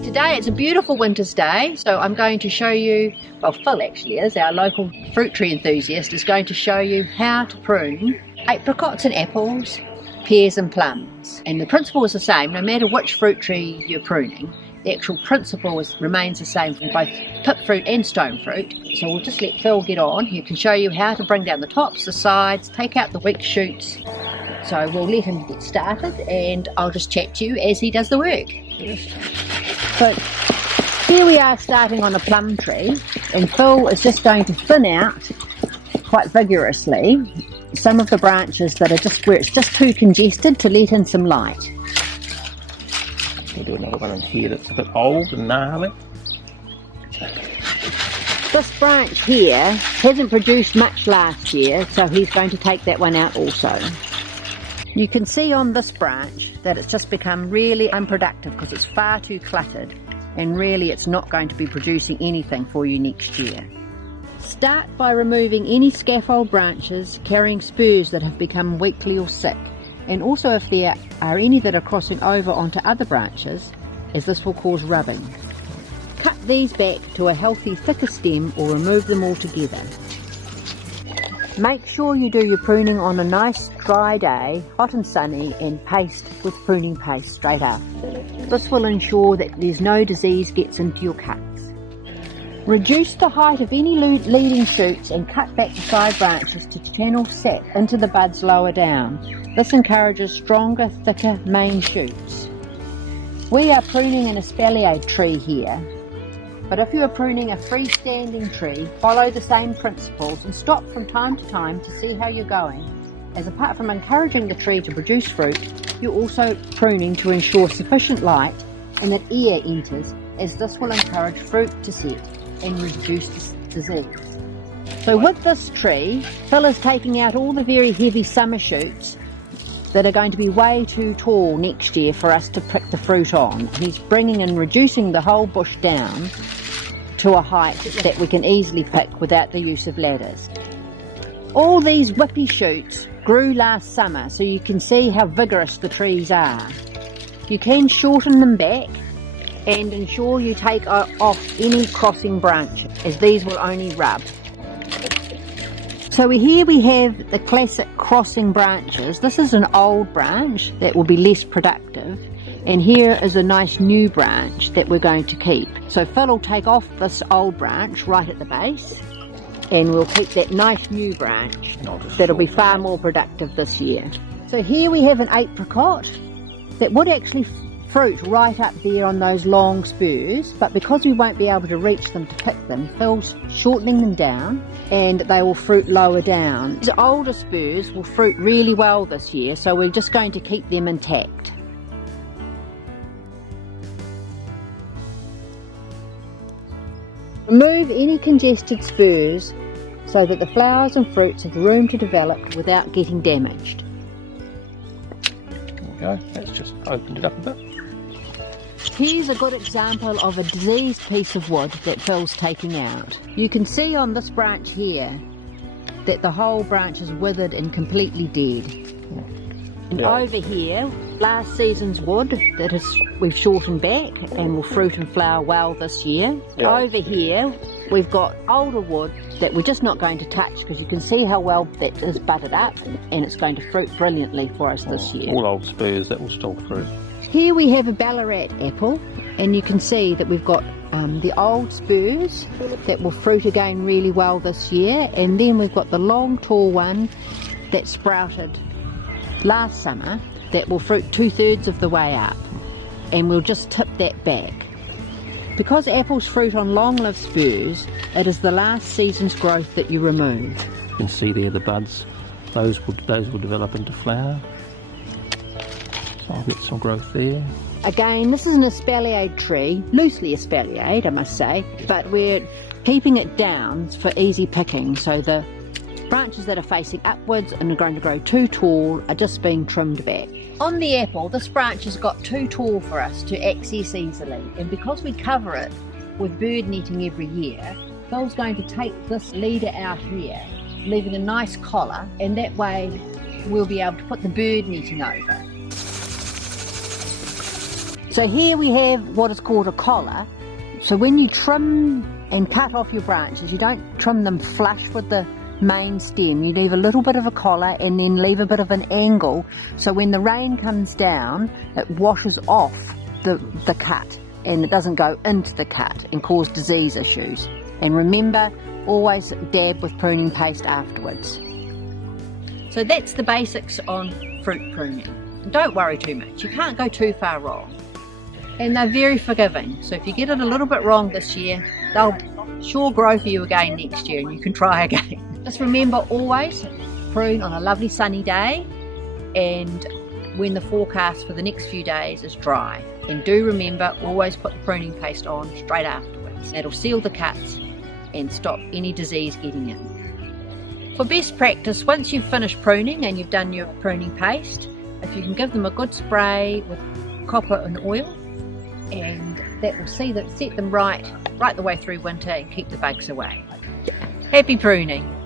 Okay, today it's a beautiful winter's day, so I'm going to show you, well, Phill actually is, our local fruit tree enthusiast, is going to show you how to prune apricots and apples, pears and plums. And the principle is the same, no matter which fruit tree you're pruning, the actual principle remains the same for both pip fruit and stone fruit. So we'll just let Phill get on. He can show you how to bring down the tops, the sides, take out the weak shoots. So we'll let him get started and I'll just chat to you as he does the work. So here we are starting on a plum tree, and Phill is just going to thin out quite vigorously some of the branches that are just where it's just too congested to let in some light. We'll do another one in here that's a bit old and gnarly. This branch here hasn't produced much last year, so he's going to take that one out also. You can see on this branch that it's just become really unproductive because it's far too cluttered, and really it's not going to be producing anything for you next year. Start by removing any scaffold branches carrying spurs that have become weakly or sick, and also if there are any that are crossing over onto other branches, as this will cause rubbing. Cut these back to a healthy thicker stem or remove them altogether. Make sure you do your pruning on a nice dry day, hot and sunny, and paste with pruning paste straight after. This will ensure that there's no disease gets into your cuts. Reduce the height of any leading shoots and cut back the side branches to channel sap into the buds lower down. This encourages stronger, thicker main shoots. We are pruning an espalier tree here. But if you are pruning a freestanding tree, follow the same principles and stop from time to time to see how you're going. As apart from encouraging the tree to produce fruit, you're also pruning to ensure sufficient light and that air enters, as this will encourage fruit to set and reduce disease. So with this tree, Phill is taking out all the very heavy summer shoots that are going to be way too tall next year for us to pick the fruit on. He's bringing and reducing the whole bush down to a height that we can easily pick without the use of ladders. All these whippy shoots grew last summer, so you can see how vigorous the trees are. You can shorten them back and ensure you take off any crossing branches, as these will only rub. So here we have the classic crossing branches. This is an old branch that will be less productive, and here is a nice new branch that we're going to keep. So Phill will take off this old branch right at the base, and we'll keep that nice new branch that'll be far more productive this year. So here we have an apricot that would actually fruit right up there on those long spurs, but because we won't be able to reach them to pick them, Phil's shortening them down and they will fruit lower down. These older spurs will fruit really well this year, so we're just going to keep them intact. Remove any congested spurs so that the flowers and fruits have room to develop without getting damaged. There we go, that's just opened it up a bit. Here's a good example of a diseased piece of wood that Phil's taking out. You can see on this branch here that the whole branch is withered and completely dead. And over here, last season's wood that we've shortened back and will fruit and flower well this year. Yeah. Over here, we've got older wood that we're just not going to touch because you can see how well that is budded up, and it's going to fruit brilliantly for us this year. All old spurs that will still fruit. Here we have a Ballarat apple, and you can see that we've got the old spurs that will fruit again really well this year, and then we've got the long tall one that sprouted last summer that will fruit 2/3 of the way up, and we'll just tip that back. Because apples fruit on long-lived spurs, it is the last season's growth that you remove. You can see there the buds, those will develop into flower. So I'll get some growth there. Again, this is an espalier tree, loosely espaliered I must say, but we're keeping it down for easy picking, so the branches that are facing upwards and are going to grow too tall are just being trimmed back. On the apple, this branch has got too tall for us to access easily, and because we cover it with bird netting every year, Phil's going to take this leader out here, leaving a nice collar, and that way we'll be able to put the bird netting over. So here we have what is called a collar. So when you trim and cut off your branches, you don't trim them flush with the main stem. You leave a little bit of a collar and then leave a bit of an angle, so when the rain comes down it washes off the cut and it doesn't go into the cut and cause disease issues. And remember, always dab with pruning paste afterwards. So that's the basics on fruit pruning. And don't worry too much, you can't go too far wrong. And they're very forgiving, so if you get it a little bit wrong this year, they'll sure grow for you again next year and you can try again. Just remember, always prune on a lovely sunny day and when the forecast for the next few days is dry. And do remember, always put the pruning paste on straight afterwards. That'll seal the cuts and stop any disease getting in. For best practice, once you've finished pruning and you've done your pruning paste, if you can give them a good spray with copper and oil, and that will set them right the way through winter and keep the bugs away. Happy pruning!